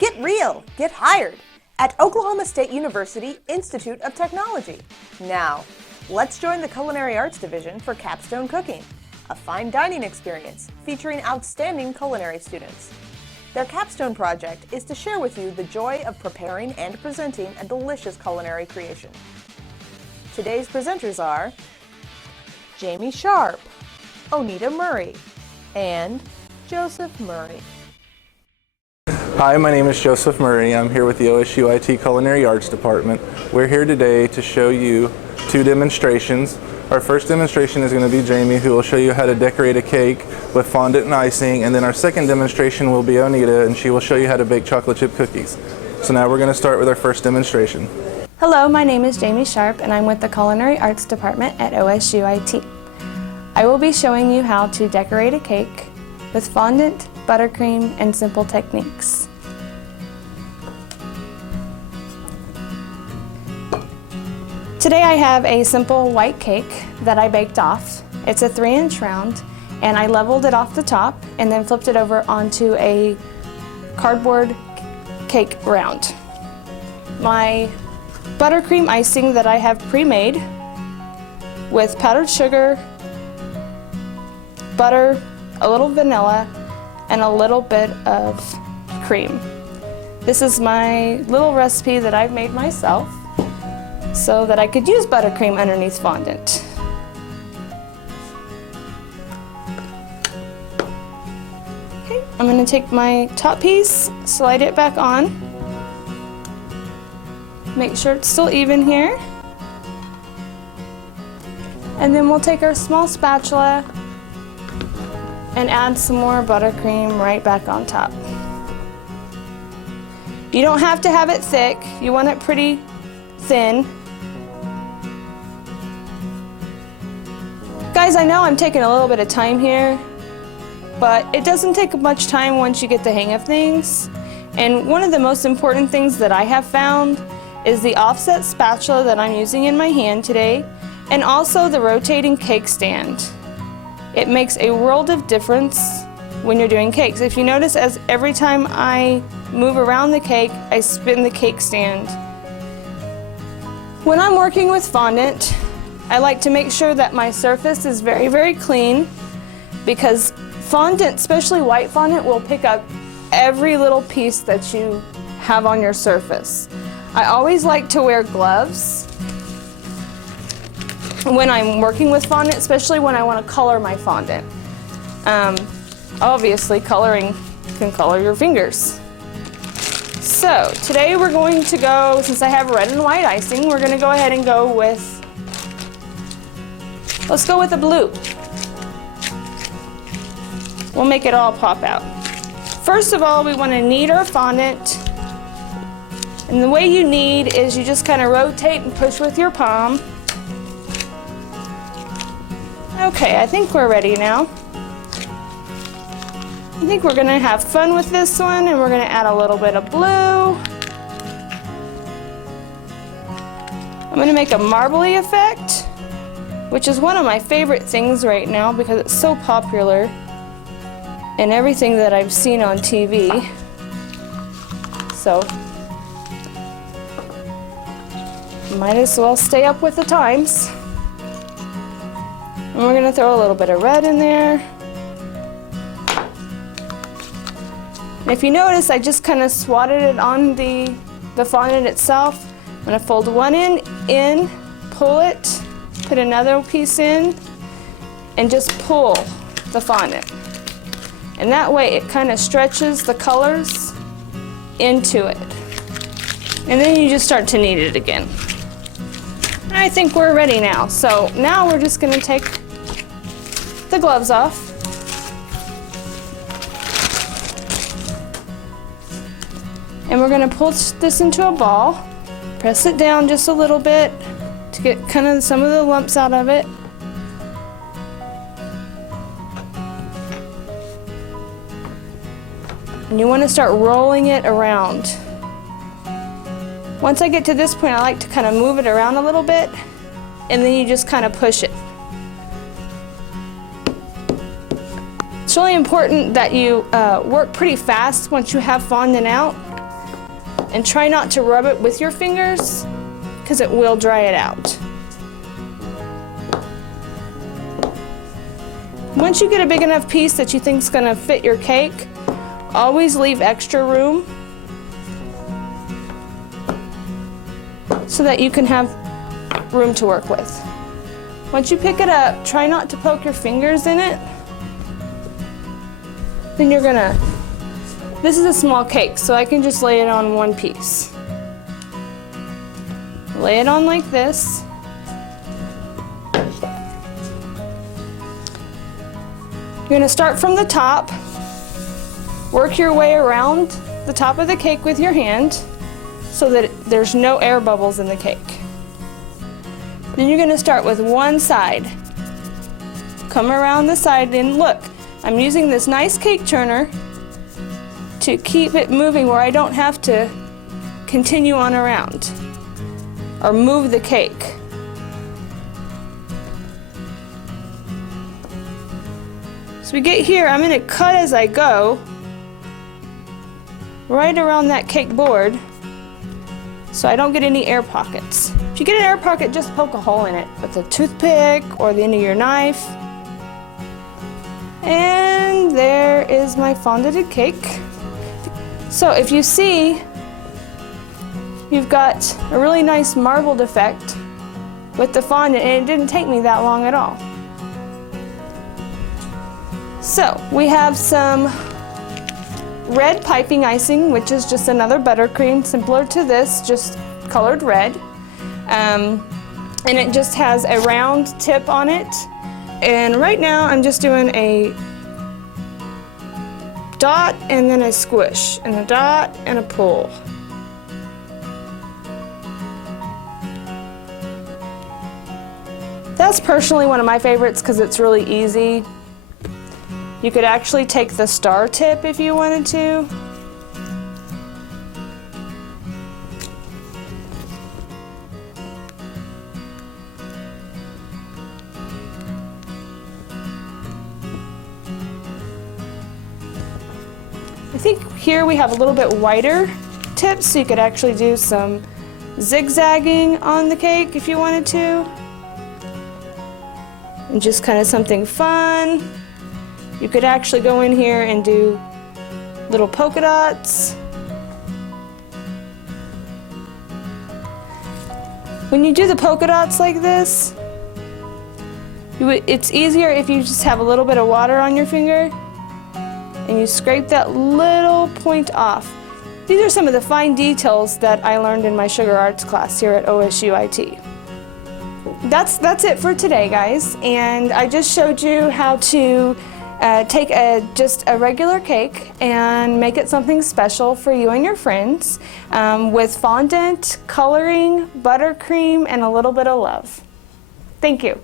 Get real, get hired at Oklahoma State University Institute of Technology. Now, let's join the Culinary Arts Division for Capstone Cooking, a fine dining experience featuring outstanding culinary students. Their capstone project is to share with you the joy of preparing and presenting a delicious culinary creation. Today's presenters are Jamie Sharp, Onita Murray, and Joseph Murray. Hi, my name is Joseph Murray. I'm here with the OSU IT Culinary Arts Department. We're here today to show you two demonstrations. Our first demonstration is going to be Jamie, who will show you how to decorate a cake with fondant and icing, and then our second demonstration will be Onita, and she will show you how to bake chocolate chip cookies. So now we're going to start with our first demonstration. Hello, my name is Jamie Sharp, and I'm with the Culinary Arts Department at OSU IT. I will be showing you how to decorate a cake with fondant, buttercream, and simple techniques. Today I have a simple white cake that I baked off. It's a 3-inch round, and I leveled it off the top and then flipped it over onto a cardboard cake round. My buttercream icing that I have pre-made with powdered sugar, butter, a little vanilla, and a little bit of cream. This is my little recipe that I've made myself so that I could use buttercream underneath fondant. Okay, I'm going to take my top piece, slide it back on, make sure it's still even here, and then we'll take our small spatula and add some more buttercream right back on top. You don't have to have it thick, you want it pretty thin. Guys, I know I'm taking a little bit of time here, but it doesn't take much time once you get the hang of things. And one of the most important things that I have found is the offset spatula that I'm using in my hand today, and also the rotating cake stand. It makes a world of difference when you're doing cakes. If you notice, as every time I move around the cake, I spin the cake stand. When I'm working with fondant, I like to make sure that my surface is very, very clean, because fondant, especially white fondant, will pick up every little piece that you have on your surface. I always like to wear gloves when I'm working with fondant, especially when I want to color my fondant. Obviously, coloring can color your fingers. So today we're going to go, since I have red and white icing, we're going to go ahead and go with, let's go with a blue. We'll make it all pop out. First of all, we want to knead our fondant. And the way you knead is you just kind of rotate and push with your palm. Okay, I think we're ready now. I think we're going to have fun with this one, and we're going to add a little bit of blue. I'm going to make a marbly effect, which is one of my favorite things right now because it's so popular in everything that I've seen on TV. So, might as well stay up with the times. And we're going to throw a little bit of red in there. And if you notice, I just kind of swatted it on the fondant itself. I'm going to fold one in, pull it, put another piece in, and just pull the fondant. And that way it kind of stretches the colors into it. And then you just start to knead it again. And I think we're ready now. So now we're just going to take the gloves off. And we're going to pull this into a ball, press it down just a little bit to get kind of some of the lumps out of it. And you want to start rolling it around. Once I get to this point, I like to kind of move it around a little bit, and then you just kind of push it. It's really important that you work pretty fast once you have fondant out, And try not to rub it with your fingers because it will dry it out. Once you get a big enough piece that you think is going to fit your cake, always leave extra room so that you can have room to work with. Once you pick it up, try not to poke your fingers in it. Then you're gonna, this is a small cake, so I can just lay it on one piece. Lay it on like this. You're gonna start from the top, work your way around the top of the cake with your hand so that there's no air bubbles in the cake. Then you're gonna start with one side. Come around the side and look, I'm using this nice cake turner to keep it moving where I don't have to continue on around or move the cake. So we get here, I'm going to cut as I go right around that cake board so I don't get any air pockets. If you get an air pocket, just poke a hole in it with a toothpick or the end of your knife. And there is my fondant cake. So if you see, you've got a really nice marbled effect with the fondant, and it didn't take me that long at all. So we have some red piping icing, which is just another buttercream, similar to this, just colored red. And it just has a round tip on it. And right now I'm just doing a dot and then a squish, and a dot and a pull. That's personally one of my favorites because it's really easy. You could actually take the star tip if you wanted to. I think here we have a little bit wider tips, so you could actually do some zigzagging on the cake if you wanted to. And just kind of something fun. You could actually go in here and do little polka dots. When you do the polka dots like this, it's easier if you just have a little bit of water on your finger and you scrape that little point off. These are some of the fine details that I learned in my sugar arts class here at OSUIT. That's it for today, guys, and I just showed you how to take just a regular cake and make it something special for you and your friends with fondant, coloring, buttercream, and a little bit of love. Thank you.